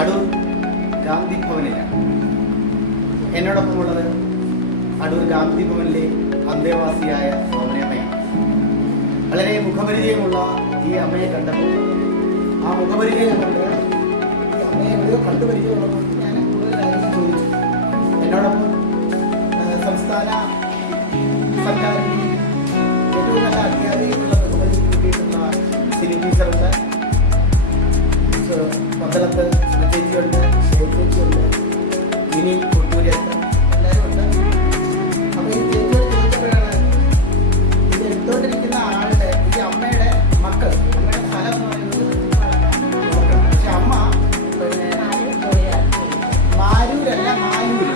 അടൂർ ഗാന്ധി ഭവനിലാണ്. എന്നോടൊപ്പമുള്ളത് അടൂർ ഗാന്ധി ഭവനിലെ അന്തേവാസിയായ ഓമനയമ്മയാണ്. വളരെ മുഖപരിചയമുള്ള ഈ അമ്മയെ കണ്ടപ്പോൾ ആ മുഖപരിചയം കണ്ട് ഈ അമ്മയെ എവിടെയോ കണ്ടുപരിചയമുള്ളപ്പോൾ ഞാൻ കൂടുതൽ കാര്യങ്ങൾ ചോദിച്ചു. എന്നോടൊപ്പം സംസ്ഥാന സർക്കാരിൻ്റെ ഏറ്റവും നല്ല അധ്യാപികയുള്ള ബഹുമതി കിട്ടിയിട്ടുള്ള സിനി ടീച്ചറുണ്ട്, പന്തളത്ത് ചേച്ചിയുണ്ട്, ചേച്ചിയുണ്ട്, ഇനി കൊട്ടൂരിയുണ്ട്, എല്ലാവരും ഉണ്ട്. അപ്പോൾ ഈ ചേച്ചിയോട് ചോദിച്ചപ്പോഴാണ് ഇത് എടുത്തുകൊണ്ടിരിക്കുന്ന ആളുടെ ഈ അമ്മയുടെ മക്കൾ, അമ്മയുടെ സ്ഥലം എന്ന് പറയുന്നത് നോക്കണം. പക്ഷെ അമ്മ പിന്നെ മാരൂരല്ല, മാരൂര്.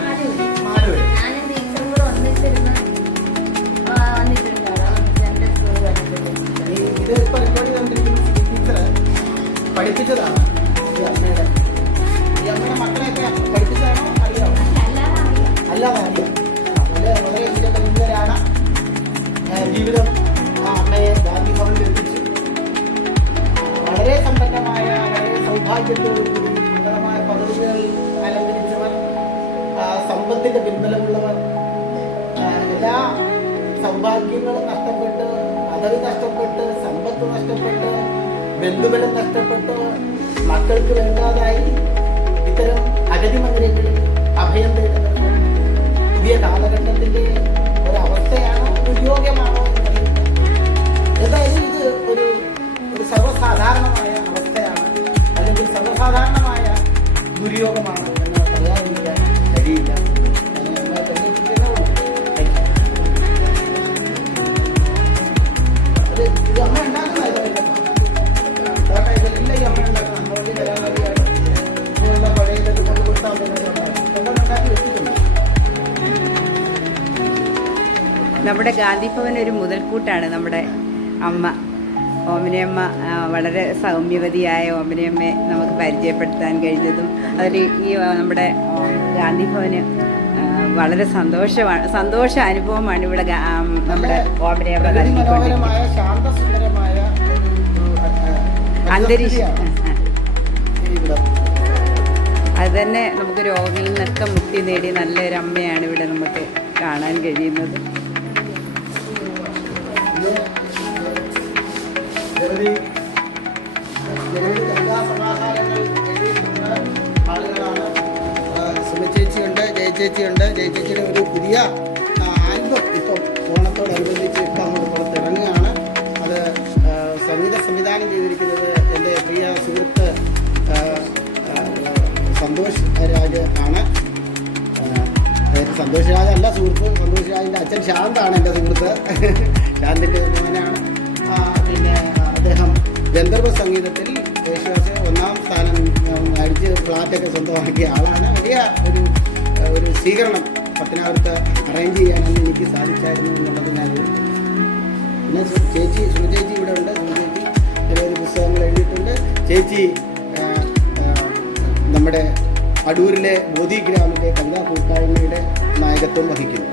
ഇത് ഇപ്പോൾ റെക്കോർഡ് ചെയ്തുകൊണ്ടിരിക്കുന്ന ടീച്ചർ പഠിപ്പിച്ചതാണ് ഈ അമ്മയുടെ മക്കളെയൊക്കെ പഠിപ്പിച്ചതാണോ അറിയാമോ? അല്ലാതെ അറിയാം. വളരെ ഇതിൻ്റെ പരിമിതരാണ്. ജീവിതം ആ അമ്മയെ ഗാന്ധി ഭവനിൽ എത്തിച്ചു. വളരെ സമ്പന്നമായ, വളരെ സൗഭാഗ്യത്തോടുകൂടി ഉന്നതമായ പദവികൾ അലങ്കരിച്ചവർ, സമ്പത്തിന്റെ പിൻബലമുള്ളവർ, എല്ലാ സൗഭാഗ്യങ്ങളും നഷ്ടപ്പെട്ട്, പദവി നഷ്ടപ്പെട്ട്, സമ്പത്ത് നഷ്ടപ്പെട്ട്, ബന്ധുബലം നഷ്ടപ്പെട്ട്, മക്കൾക്ക് വേണ്ടാതായി ഇത്തരം അഗതി മന്ദിരങ്ങളിൽ അഭയം തേടുന്നത് പുതിയ കാലഘട്ടത്തിന്റെ ഒരവസ്ഥയാണോ, ദുര്യോഗമാണോ എന്നറിയില്ല. എന്തായാലും ഇത് ഒരു സർവ്വസാധാരണമായ അവസ്ഥയാണ്, അല്ലെങ്കിൽ സർവ്വസാധാരണമായ ദുര്യോഗമാണ് എന്ന് പറയാതിരിക്കാൻ കഴിയില്ല. ഇത് അമ്മ ഉണ്ടാക്കുന്നതായിരുന്നു. ഇല്ല, ഈ അമ്മ ഉണ്ടാക്കുന്ന നമ്മളുടെ കലാകാരിയാണ്. ഇങ്ങനെയുള്ള പഴയ ഇതൊക്കെ കൊണ്ട് കൊടുത്താൽ ഉണ്ടാക്കി വെച്ചിട്ടുണ്ട്. നമ്മുടെ ഗാന്ധി ഭവൻ ഒരു മുതൽക്കൂട്ടാണ് നമ്മുടെ അമ്മ ഓമനയമ്മ. വളരെ സൗമ്യവതിയായ ഓമനയമ്മയെ നമുക്ക് പരിചയപ്പെടുത്താൻ കഴിഞ്ഞതും അതിൽ ഈ നമ്മുടെ ഗാന്ധി ഭവന് വളരെ സന്തോഷ അനുഭവമാണ് ഇവിടെ നമ്മുടെ ഓമനയമ്മ നൽകിക്കൊണ്ടിരിക്കുന്നത്. അന്തരീക്ഷം അത് തന്നെ നമുക്ക് രോഗങ്ങളിൽ നിന്നൊക്കെ മുക്തി നേടി നല്ലൊരു അമ്മയാണ് ഇവിടെ നമുക്ക് കാണാൻ കഴിയുന്നത്. ആളുകളാണ്. സുമചേച്ചിയുണ്ട്, ജയചേച്ചിയുണ്ട്. ജയചേച്ചിയുടെ ഒരു പുതിയ ആൽബം ഇപ്പോൾ ഓണത്തോടനുബന്ധിച്ച് ഇപ്പം അങ്ങോട്ട് പുറത്തിറങ്ങുകയാണ്. അത് സംഗീത സംവിധാനം ചെയ്തിരിക്കുന്നത് എൻ്റെ പ്രിയ സുഹൃത്ത് സന്തോഷ് രാജ് ആണ്. സന്തോഷ് രാജ് അല്ല സുഹൃത്ത്, സന്തോഷ് രാജിൻ്റെ അച്ഛൻ ശാന്താണ് എൻ്റെ സുഹൃത്ത്. ശാന്തിൻ്റെ മോനാണ്. പിന്നെ അദ്ദേഹം ഗന്ധർവ സംഗീതത്തിൽ യേശുദാസ് 1ാം സ്ഥാനം അടിച്ച് ഫ്ലാറ്റൊക്കെ സ്വന്തമാക്കിയ ആളാണ്. വലിയ ഒരു സ്വീകരണം പത്തനാപുരത്ത് അറേഞ്ച് ചെയ്യാനൊന്നും എനിക്ക് സാധിച്ചായിരുന്നു എന്നുള്ളത് ഞാൻ ഓർത്തു. പിന്നെ സുമചേച്ചി ഇവിടെ ഉണ്ട്. സുമചേച്ചി നിരവധി പുസ്തകങ്ങൾ എഴുതിയിട്ടുണ്ട്. ചേച്ചി നമ്മുടെ അടൂരിലെ മോദി ഗ്രാമിൻ്റെ കവിതാ കൂട്ടായ്മയുടെ നായകത്വം വഹിക്കുന്നു.